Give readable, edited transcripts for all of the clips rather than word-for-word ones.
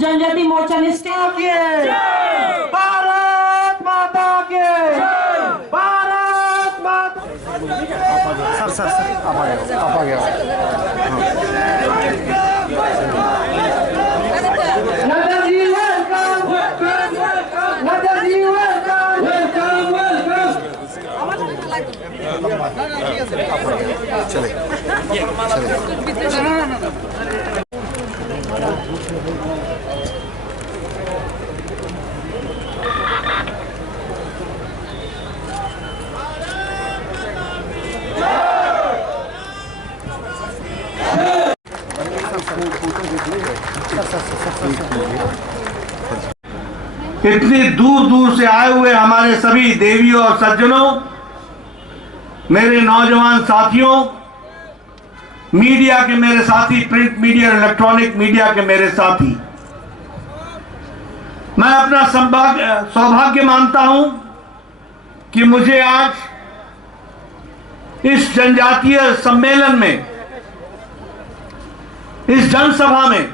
जनजाति मोर्चा ने भारत माता के भारत माता। सर आप आ गया नड्डा जी वेलकम नड्डा जी वेलकम चले इतनी दूर दूर से आए हुए हमारे सभी देवियों और सज्जनों, मेरे नौजवान साथियों, मीडिया के मेरे साथी, प्रिंट मीडिया, इलेक्ट्रॉनिक मीडिया के मेरे साथी, मैं अपना सौभाग्य मानता हूं कि मुझे आज इस जनजातीय सम्मेलन में, इस जनसभा में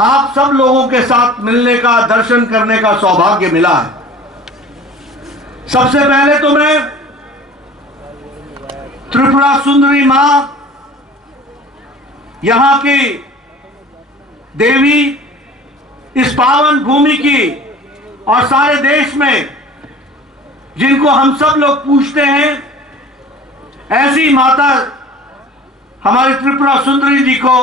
आप सब लोगों के साथ मिलने का, दर्शन करने का सौभाग्य मिला है। सबसे पहले तो मैं त्रिपुरा सुंदरी मां, यहां की देवी, इस पावन भूमि की और सारे देश में जिनको हम सब लोग पूजते हैं, ऐसी माता हमारी त्रिपुरा सुंदरी जी को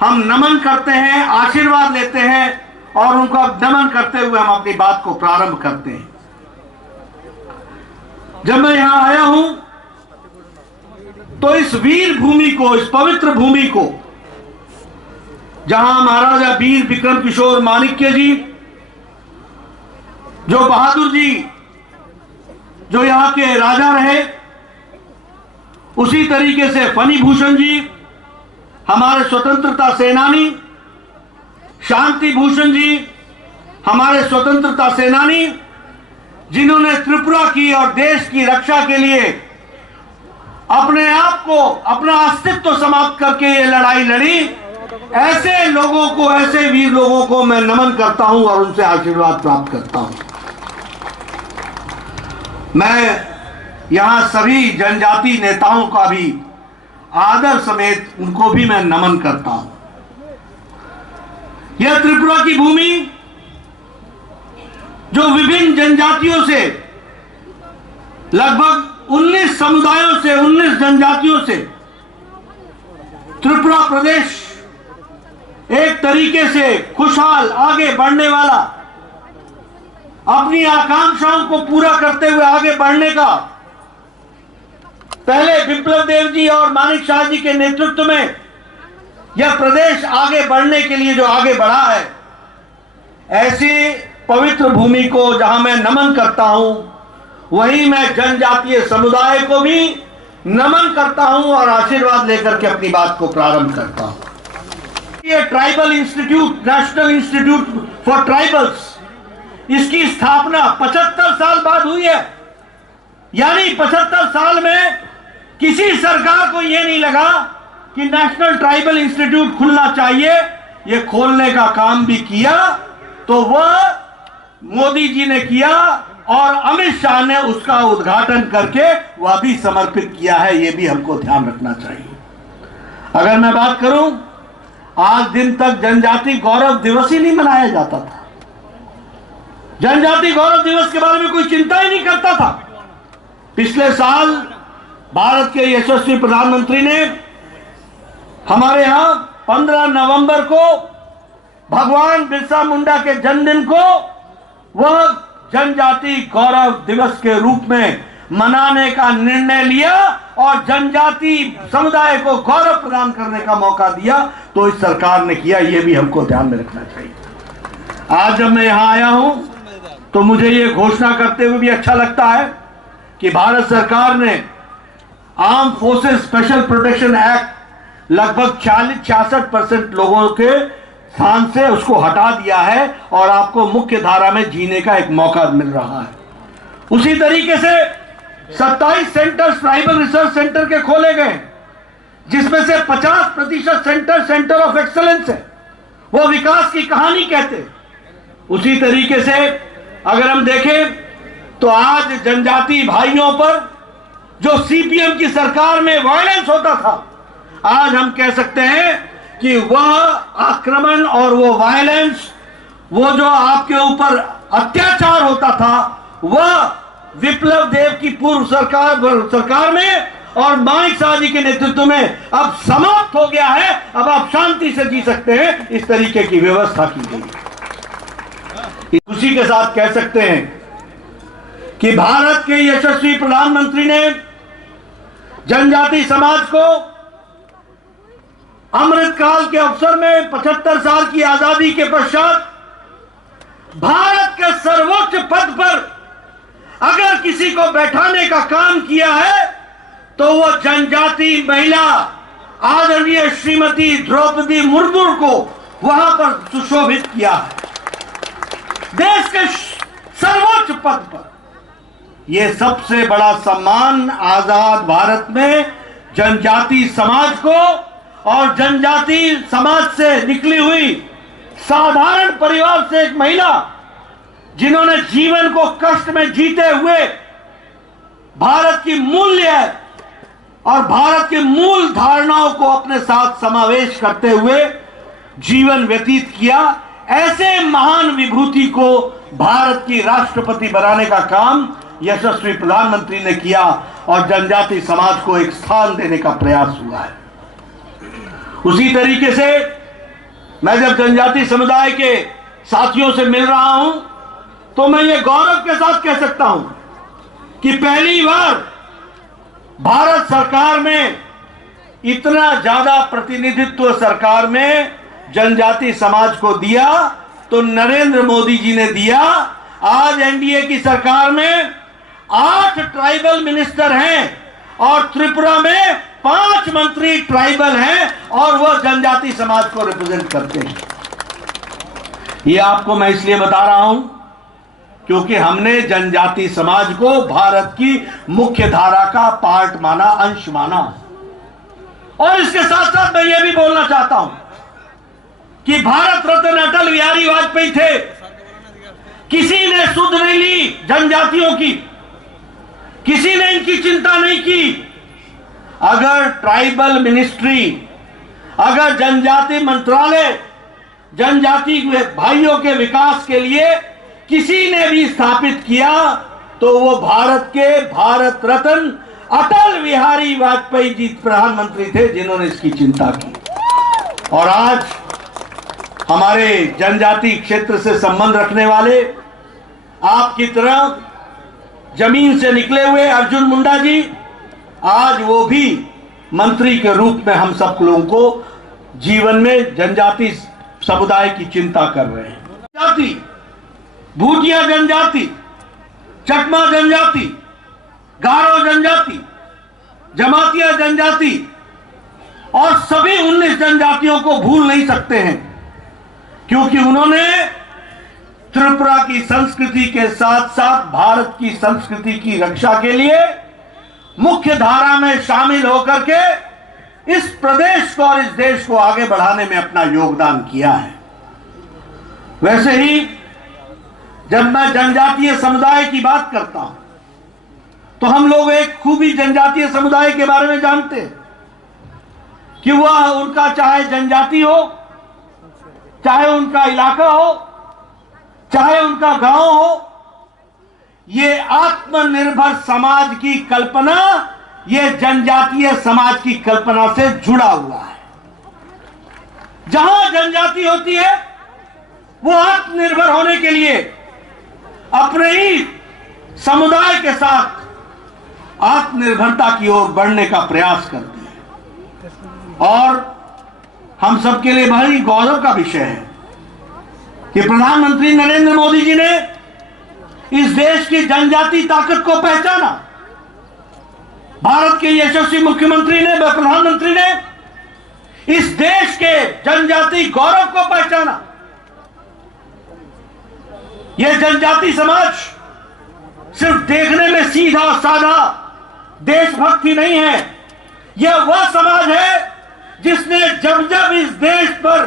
हम नमन करते हैं, आशीर्वाद लेते हैं और उनका नमन करते हुए हम अपनी बात को प्रारंभ करते हैं। जब मैं यहां आया हूं तो इस वीर भूमि को, इस पवित्र भूमि को, जहां महाराजा वीर विक्रम किशोर माणिक्य जी, जो बहादुर जी, जो यहां के राजा रहे, उसी तरीके से फनी भूषण जी, हमारे स्वतंत्रता सेनानी, शांति भूषण जी, हमारे स्वतंत्रता सेनानी, जिन्होंने त्रिपुरा की और देश की रक्षा के लिए अपने आप को, अपना अस्तित्व समाप्त करके ये लड़ाई लड़ी, ऐसे लोगों को, ऐसे वीर लोगों को मैं नमन करता हूं और उनसे आशीर्वाद प्राप्त करता हूं। मैं यहां सभी जनजाति नेताओं का भी आदर समेत उनको भी मैं नमन करता हूं। यह त्रिपुरा की भूमि जो विभिन्न जनजातियों से, लगभग 19 समुदायों से, 19 जनजातियों से त्रिपुरा प्रदेश एक तरीके से खुशहाल, आगे बढ़ने वाला, अपनी आकांक्षाओं को पूरा करते हुए आगे बढ़ने का, पहले विप्लव देव जी और मानिक शाह जी के नेतृत्व में यह प्रदेश आगे बढ़ने के लिए जो आगे बढ़ा है, ऐसी पवित्र भूमि को जहां मैं नमन करता हूं, वहीं मैं जनजातीय समुदाय को भी नमन करता हूं और आशीर्वाद लेकर के अपनी बात को प्रारंभ करता हूं। ये tribal institute, national institute for tribals, इसकी स्थापना 75 साल बाद हुई है। यानी 75 साल में किसी सरकार को यह नहीं लगा कि नेशनल ट्राइबल इंस्टीट्यूट खुलना चाहिए। यह खोलने का काम भी किया तो वह मोदी जी ने किया और अमित शाह ने उसका उद्घाटन करके वह भी समर्पित किया है। यह भी हमको ध्यान रखना चाहिए। अगर मैं बात करूं, आज दिन तक जनजाति गौरव दिवस ही नहीं मनाया जाता था। जनजाति गौरव दिवस के बारे में कोई चिंता ही नहीं करता था। पिछले साल भारत के यशस्वी प्रधानमंत्री ने हमारे यहां 15 नवंबर को भगवान बिरसा मुंडा के जन्मदिन को वह जनजाति गौरव दिवस के रूप में मनाने का निर्णय लिया और जनजाति समुदाय को गौरव प्रदान करने का मौका दिया। तो इस सरकार ने किया, यह भी हमको ध्यान में रखना चाहिए। आज जब मैं यहां आया हूं तो मुझे यह घोषणा करते हुए भी अच्छा लगता है कि भारत सरकार ने arm forces special protection act लगभग 46-66% लोगों के स्थान से उसको हटा दिया है और आपको मुख्य धारा में जीने का एक मौका मिल रहा है। उसी तरीके से 27 सेंटर्स ट्राइबल रिसर्च सेंटर के खोले गए, जिसमें से 50% सेंटर ऑफ एक्सलेंस है। वो विकास की कहानी कहते। उसी तरीके से अगर हम देखें तो आज जनजाति भाइयों पर जो सीपीएम की सरकार में वायलेंस होता था, आज हम कह सकते हैं कि वह आक्रमण और वो वायलेंस, वो जो आपके ऊपर अत्याचार होता था, वह विप्लव देव की पूर्व सरकार में और माणिक शाह जी के नेतृत्व में अब समाप्त हो गया है। अब आप शांति से जी सकते हैं, इस तरीके की व्यवस्था की गई है। खुशी के साथ कह सकते हैं कि भारत के यशस्वी प्रधानमंत्री ने जनजाति समाज को अमृतकाल के अवसर में 75 साल की आजादी के पश्चात भारत के सर्वोच्च पद पर अगर किसी को बैठाने का काम किया है तो वो जनजाति महिला आदरणीय श्रीमती द्रौपदी मुर्मू को वहां पर सुशोभित किया है, देश के सर्वोच्च पद पर। यह सबसे बड़ा सम्मान आजाद भारत में जनजाति समाज को और जनजाति समाज से निकली हुई साधारण परिवार से एक महिला जिन्होंने जीवन को कष्ट में जीते हुए भारत की मूल्य और भारत की मूल धारणाओं को अपने साथ समावेश करते हुए जीवन व्यतीत किया, ऐसे महान विभूति को भारत की राष्ट्रपति बनाने का काम यशस्वी प्रधानमंत्री ने किया और जनजाति समाज को एक स्थान देने का प्रयास हुआ है। उसी तरीके से मैं जब जनजाति समुदाय के साथियों से मिल रहा हूं तो मैं ये गौरव के साथ कह सकता हूं कि पहली बार भारत सरकार में इतना ज्यादा प्रतिनिधित्व सरकार में जनजाति समाज को दिया तो नरेंद्र मोदी जी ने दिया। आज एनडीए की सरकार में 8 ट्राइबल मिनिस्टर हैं और त्रिपुरा में 5 मंत्री ट्राइबल हैं और वह जनजाति समाज को रिप्रेजेंट करते हैं। ये आपको मैं इसलिए बता रहा हूं क्योंकि हमने जनजाति समाज को भारत की मुख्य धारा का पार्ट माना, अंश माना। और इसके साथ साथ मैं ये भी बोलना चाहता हूं कि भारत रत्न अटल बिहारी वाजपेयी थे, किसी ने सुध नहीं ली जनजातियों की, किसी ने इनकी चिंता नहीं की। अगर ट्राइबल मिनिस्ट्री, अगर जनजाति मंत्रालय जनजाति भाइयों के विकास के लिए किसी ने भी स्थापित किया तो वो भारत के भारत रत्न अटल बिहारी वाजपेयी जी प्रधानमंत्री थे जिन्होंने इसकी चिंता की। और आज हमारे जनजाति क्षेत्र से संबंध रखने वाले आपकी तरह जमीन से निकले हुए अर्जुन मुंडा जी, आज वो भी मंत्री के रूप में हम सब लोगों को जीवन में जनजाति समुदाय की चिंता कर रहे हैं। जनजाति, भूटिया जनजाति, चकमा जनजाति, गारो जनजाति, जमातिया जनजाति और सभी 19 जनजातियों को भूल नहीं सकते हैं क्योंकि उन्होंने त्रिपुरा की संस्कृति के साथ साथ भारत की संस्कृति की रक्षा के लिए मुख्य धारा में शामिल होकर के इस प्रदेश को और इस देश को आगे बढ़ाने में अपना योगदान किया है। वैसे ही जब मैं जनजातीय समुदाय की बात करता हूं तो हम लोग एक खूबी जनजातीय समुदाय के बारे में जानते हैं कि वह उनका चाहे जनजाति हो, चाहे उनका इलाका हो, चाहे उनका गांव हो, ये आत्मनिर्भर समाज की कल्पना, ये जनजातीय समाज की कल्पना से जुड़ा हुआ है। जहां जनजाति होती है वो आत्मनिर्भर होने के लिए अपने ही समुदाय के साथ आत्मनिर्भरता की ओर बढ़ने का प्रयास करती है। और हम सबके लिए बड़ी गौरव का विषय है कि प्रधानमंत्री नरेंद्र मोदी जी ने इस देश की जनजाति ताकत को पहचाना। भारत के यशस्वी मुख्यमंत्री ने, प्रधानमंत्री ने इस देश के जनजाति गौरव को पहचाना। यह जनजाति समाज सिर्फ देखने में सीधा साधा देशभक्ति नहीं है, यह वह समाज है जिसने जब जब इस देश पर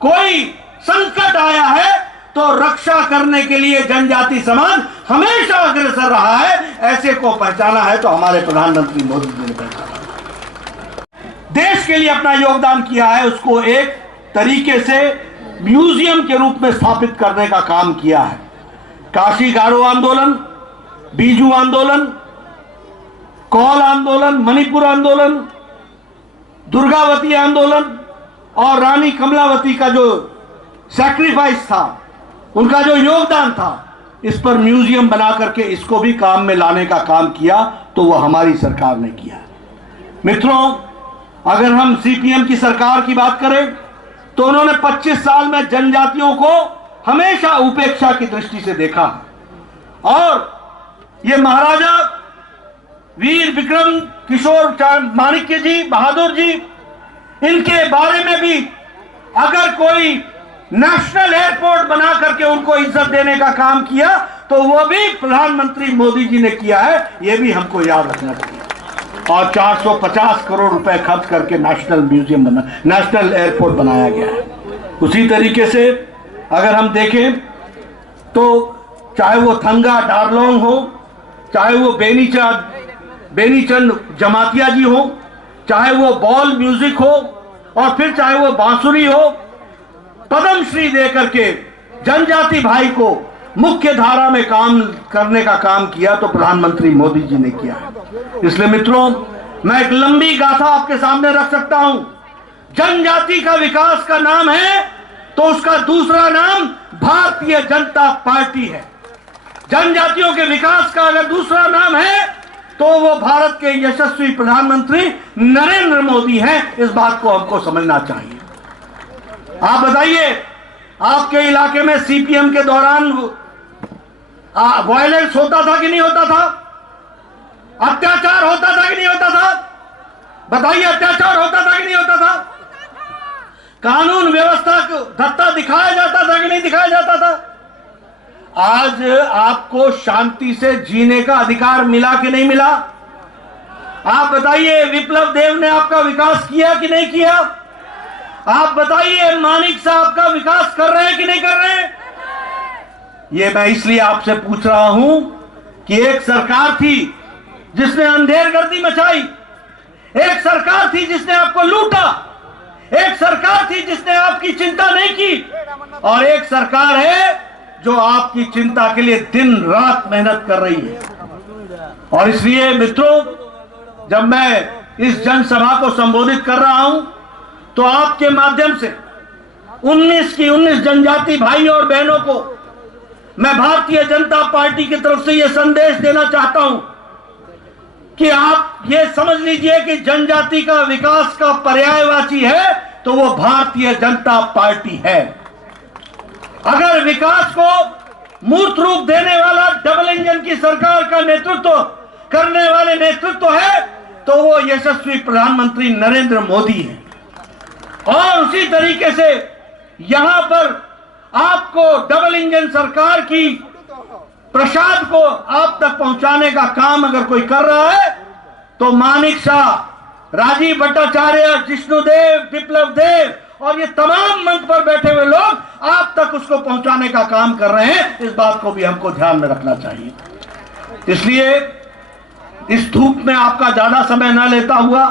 कोई संकट आया है तो रक्षा करने के लिए जनजाति समाज हमेशा अग्रसर रहा है। ऐसे को पहचाना है तो हमारे प्रधानमंत्री मोदी जी ने पहचाना, देश के लिए अपना योगदान किया है, उसको एक तरीके से म्यूजियम के रूप में स्थापित करने का काम किया है। काशी गारो आंदोलन, बीजू आंदोलन, कौल आंदोलन, मणिपुर आंदोलन, दुर्गावती आंदोलन और रानी कमलावती का जो सैक्रिफाइस था, उनका जो योगदान था, इस पर म्यूजियम बना करके इसको भी काम में लाने का काम किया तो वह हमारी सरकार ने किया। मित्रों, अगर हम सीपीएम की सरकार की बात करें तो उन्होंने 25 साल में जनजातियों को हमेशा उपेक्षा की दृष्टि से देखा और ये महाराजा वीर विक्रम किशोर माणिक्य जी, बहादुर जी, इनके बारे में भी अगर कोई नेशनल एयरपोर्ट बना करके उनको इज्जत देने का काम किया तो वो भी प्रधानमंत्री मोदी जी ने किया है, ये भी हमको याद रखना चाहिए। और 450 करोड़ रुपए खर्च करके नेशनल म्यूजियम बना, नेशनल एयरपोर्ट बनाया गया है। उसी तरीके से अगर हम देखें तो चाहे वो थंगा डारलोंग हो, चाहे वो बेनीचंद जमातिया जी हो, चाहे वो बॉल म्यूजिक हो और फिर चाहे वो बांसुरी हो, पद्मश्री दे करके जनजाति भाई को मुख्य धारा में काम करने का काम किया तो प्रधानमंत्री मोदी जी ने किया। इसलिए मित्रों, मैं एक लंबी गाथा आपके सामने रख सकता हूं। जनजाति का विकास का नाम है तो उसका दूसरा नाम भारतीय जनता पार्टी है। जनजातियों के विकास का अगर दूसरा नाम है तो वो भारत के यशस्वी प्रधानमंत्री नरेंद्र मोदी हैं। इस बात को हमको समझना चाहिए। आप बताइए, आपके इलाके में सीपीएम के दौरान वायलेंस होता था कि नहीं होता था? अत्याचार होता था कि नहीं होता था? बताइए, अत्याचार होता था कि नहीं होता था? कानून व्यवस्था को धत्ता दिखाया जाता था कि नहीं दिखाया जाता था? आज आपको शांति से जीने का अधिकार मिला कि नहीं मिला? आप बताइए, विप्लव देव ने आपका विकास किया कि नहीं किया? आप बताइए, मानिक साहब का विकास कर रहे हैं कि नहीं कर रहे हैं? ये मैं इसलिए आपसे पूछ रहा हूं कि एक सरकार थी जिसने अंधेरगर्दी मचाई, एक सरकार थी जिसने आपको लूटा, एक सरकार थी जिसने आपकी चिंता नहीं की, और एक सरकार है जो आपकी चिंता के लिए दिन रात मेहनत कर रही है। और इसलिए मित्रों, जब मैं इस जनसभा को संबोधित कर रहा हूं तो आपके माध्यम से 19 की 19 जनजाति भाई और बहनों को मैं भारतीय जनता पार्टी की तरफ से यह संदेश देना चाहता हूं कि आप ये समझ लीजिए कि जनजाति का विकास का पर्यायवाची है तो वो भारतीय जनता पार्टी है। अगर विकास को मूर्त रूप देने वाला डबल इंजन की सरकार का नेतृत्व करने वाले नेतृत्व है तो वो यशस्वी प्रधानमंत्री नरेंद्र मोदी है। और उसी तरीके से यहां पर आपको डबल इंजन सरकार की प्रसाद को आप तक पहुंचाने का काम अगर कोई कर रहा है तो मानिक शाह, राजीव भट्टाचार्य, जिष्णुदेव, विप्लव देव और ये तमाम मंच पर बैठे हुए लोग आप तक उसको पहुंचाने का काम कर रहे हैं। इस बात को भी हमको ध्यान में रखना चाहिए। इसलिए इस धूप में आपका ज्यादा समय न लेता हुआ,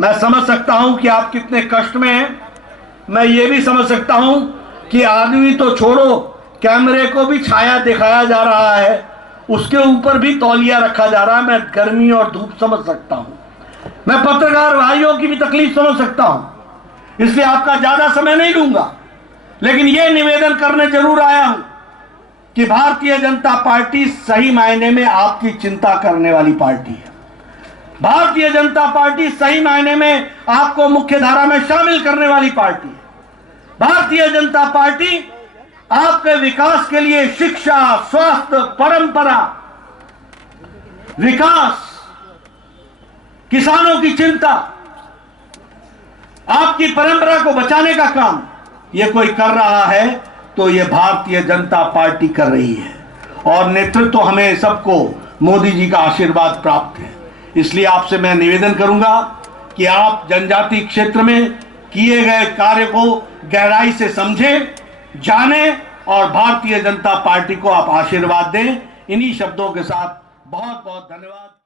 मैं समझ सकता हूं कि आप कितने कष्ट में हैं। मैं ये भी समझ सकता हूं कि आदमी तो छोड़ो, कैमरे को भी छाया दिखाया जा रहा है, उसके ऊपर भी तौलिया रखा जा रहा है। मैं गर्मी और धूप समझ सकता हूं, मैं पत्रकार भाइयों की भी तकलीफ समझ सकता हूं, इसलिए आपका ज्यादा समय नहीं लूंगा। लेकिन यह निवेदन करने जरूर आया हूं कि भारतीय जनता पार्टी सही मायने में आपकी चिंता करने वाली पार्टी है। भारतीय जनता पार्टी सही मायने में आपको मुख्य धारा में शामिल करने वाली पार्टी है। भारतीय जनता पार्टी आपके विकास के लिए शिक्षा, स्वास्थ्य, परंपरा, विकास, किसानों की चिंता, आपकी परंपरा को बचाने का काम यह कोई कर रहा है तो यह भारतीय जनता पार्टी कर रही है। और नेतृत्व हमें सबको मोदी जी का आशीर्वाद प्राप्त है। इसलिए आपसे मैं निवेदन करूंगा कि आप जनजाति क्षेत्र में किए गए कार्य को गहराई से समझें, जानें और भारतीय जनता पार्टी को आप आशीर्वाद दें। इन्हीं शब्दों के साथ बहुत बहुत धन्यवाद।